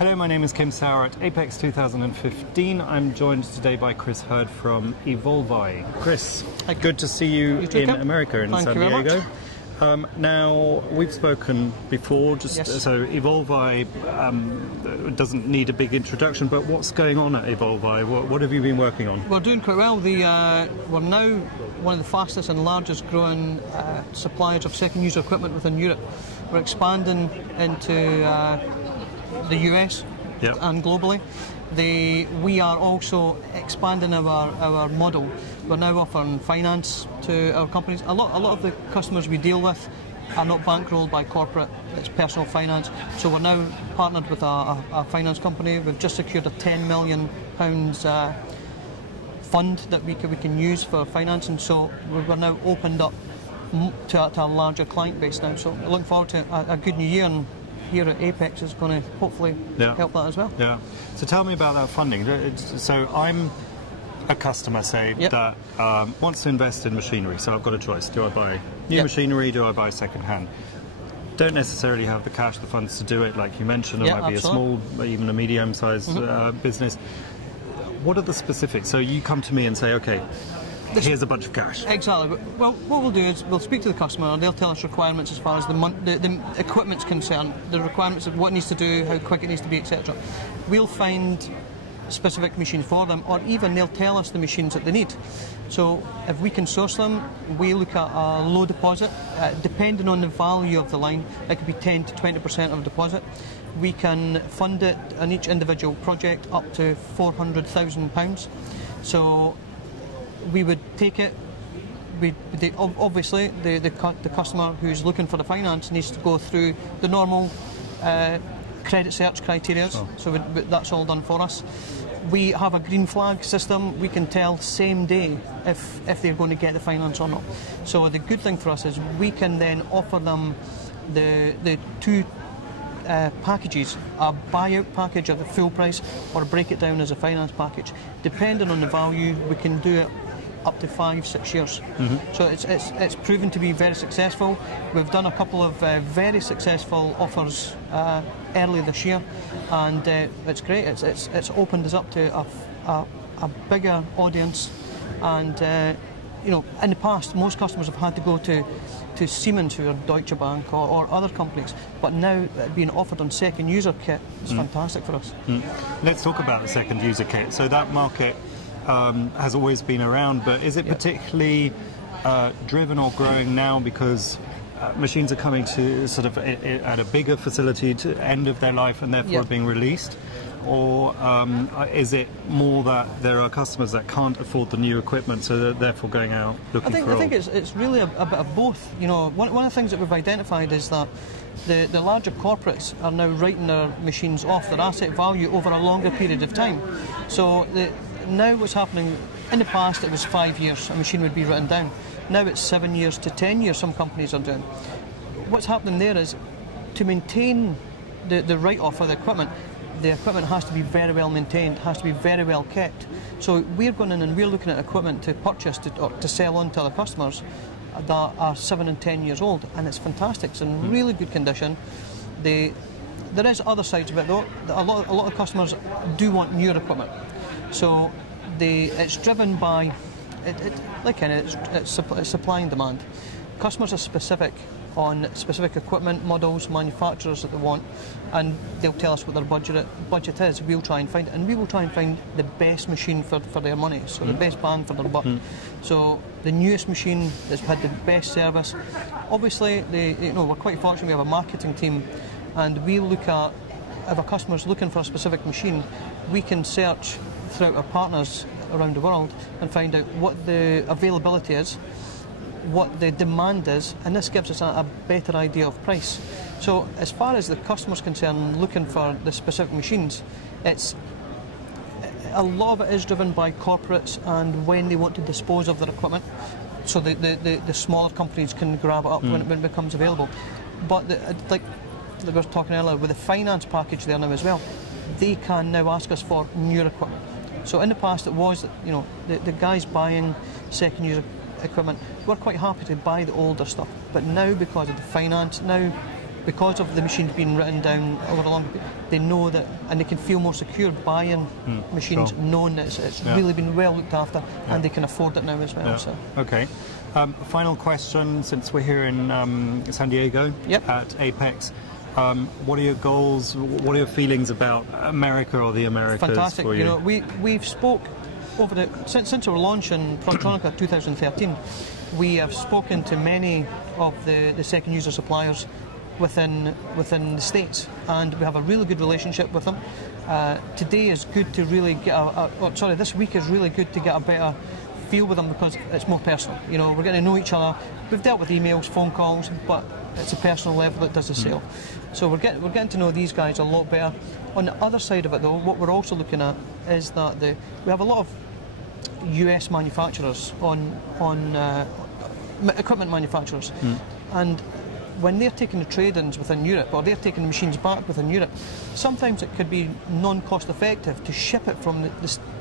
Hello, my name is Kim Sauer at Apex 2015. I'm joined today by Chris Herd from Evolvi. Chris, good to see you in America, in San Diego. Now, we've spoken before, so Evolvi doesn't need a big introduction, but what's going on at Evolvi? What have you been working on? We're doing quite well. We're now one of the fastest and largest growing suppliers of second user equipment within Europe. We're expanding into the US and globally. We are also expanding our model. We're now offering finance to our companies. A lot of the customers we deal with are not bankrolled by corporate, it's personal finance. So we're now partnered with a finance company. We've just secured a £10 million fund that we can use for financing. So we're now opened up to a larger client base now. So looking forward to a good new year, and here at Apex is going to hopefully help that as well. Yeah. So tell me about that funding. So I'm a customer, say, that wants to invest in machinery. So I've got a choice. Do I buy new machinery? Do I buy second hand? Don't necessarily have the cash, the funds to do it, like you mentioned. It might be a small, even a medium-sized business. What are the specifics? So you come to me and say, okay, here's a bunch of cash. Exactly. Well, what we'll do is we'll speak to the customer and they'll tell us requirements as far as the equipment's concerned, the requirements of what it needs to do, how quick it needs to be, etc. We'll find specific machines for them, or even they'll tell us the machines that they need. So if we can source them, we look at a low deposit. Depending on the value of the line, it could be 10 to 20% of deposit. We can fund it on each individual project up to £400,000. So we would take it. Obviously, the customer who's looking for the finance needs to go through the normal credit search criteria. So that's all done for us. We have a green flag system. We can tell same day if they're going to get the finance or not. So the good thing for us is we can then offer them the two packages, a buyout package at the full price, or break it down as a finance package. Depending on the value, we can do it up to 5-6 years. So it's proven to be very successful. We've done a couple of very successful offers early this year, and it's great. It's opened us up to a bigger audience, and you know, in the past most customers have had to go to Siemens or Deutsche Bank or other companies, but now being offered on second user kit is fantastic for us. Let's talk about the second user kit. So that market has always been around, but is it particularly driven or growing now because machines are coming to sort of at a bigger facility to end of their life and therefore being released? Or is it more that there are customers that can't afford the new equipment, so they're therefore going out looking for? I think it's really a bit of both. You know, one of the things that we've identified is that the larger corporates are now writing their machines off their asset value over a longer period of time. So now what's happening, in the past it was 5 years a machine would be written down. Now it's 7 years to 10 years some companies are doing. What's happening there is, to maintain the write-off of the equipment has to be very well maintained, has to be very well kept. So we're going in and we're looking at equipment to purchase or to sell on to other customers that are 7 and 10 years old, and it's fantastic. It's in really good condition. There is other sides of it though. A lot of customers do want newer equipment. So it's driven by it's supply and demand. Customers are specific on specific equipment models, manufacturers that they want, and they'll tell us what their budget is. We'll try and find it, and we will try and find the best machine for their money, so the best bang for their buck. So the newest machine that's had the best service. Obviously, we're quite fortunate. We have a marketing team, and we look at, if a customer's looking for a specific machine, we can search throughout our partners around the world and find out what the availability is, what the demand is, and this gives us a better idea of price. So as far as the customer's concerned, looking for the specific machines, a lot of it is driven by corporates and when they want to dispose of their equipment, so the smaller companies can grab it up when it becomes available. But like we were talking earlier, with the finance package there now as well, they can now ask us for newer equipment. So in the past it was, the guys buying second user equipment, we're quite happy to buy the older stuff, but now because of the finance, now because of the machines being written down over a long, they know that, and they can feel more secure buying machines, sure. knowing that it's really been well looked after, and they can afford it now as well. Yeah. So. Okay. Final question, since we're here in San Diego at Apex. What are your goals? What are your feelings about America or the Americas? Fantastic. For you? You know, we've spoke over since our launch in Frontronica 2013. We have spoken to many of the second user suppliers within the States, and we have a really good relationship with them. Today is good to really get this week is really good to get a better feel with them, because it's more personal. You know, we're getting to know each other. We've dealt with emails, phone calls, but it's a personal level that does the sale. So we're getting to know these guys a lot better. On the other side of it, though, what we're also looking at is that we have a lot of US manufacturers on equipment manufacturers, and when they're taking the trade-ins within Europe, or they're taking the machines back within Europe, sometimes it could be non-cost effective to ship it from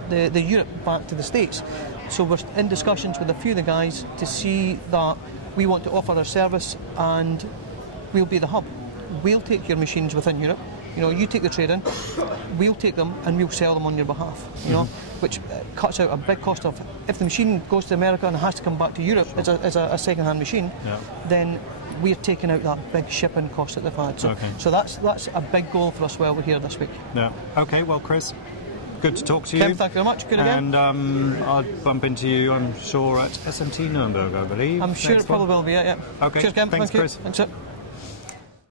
the Europe back to the States. So we're in discussions with a few of the guys to see that we want to offer our service, and we'll be the hub. We'll take your machines within Europe. You know, you take the trade-in, we'll take them and we'll sell them on your behalf. You know, which cuts out a big cost of, if the machine goes to America and has to come back to Europe as a second-hand machine, then we're taking out that big shipping cost that they've had. So that's a big goal for us while we're here this week. Yeah. Okay. Well, Chris, good to talk to you. Kim, thank you very much. Good again. And I'll bump into you, I'm sure, at SMT Nuremberg, I believe. I'm sure it probably will be, yeah. Okay. Cheers, Kim. Thanks, Thank you. Chris. Thanks, sir.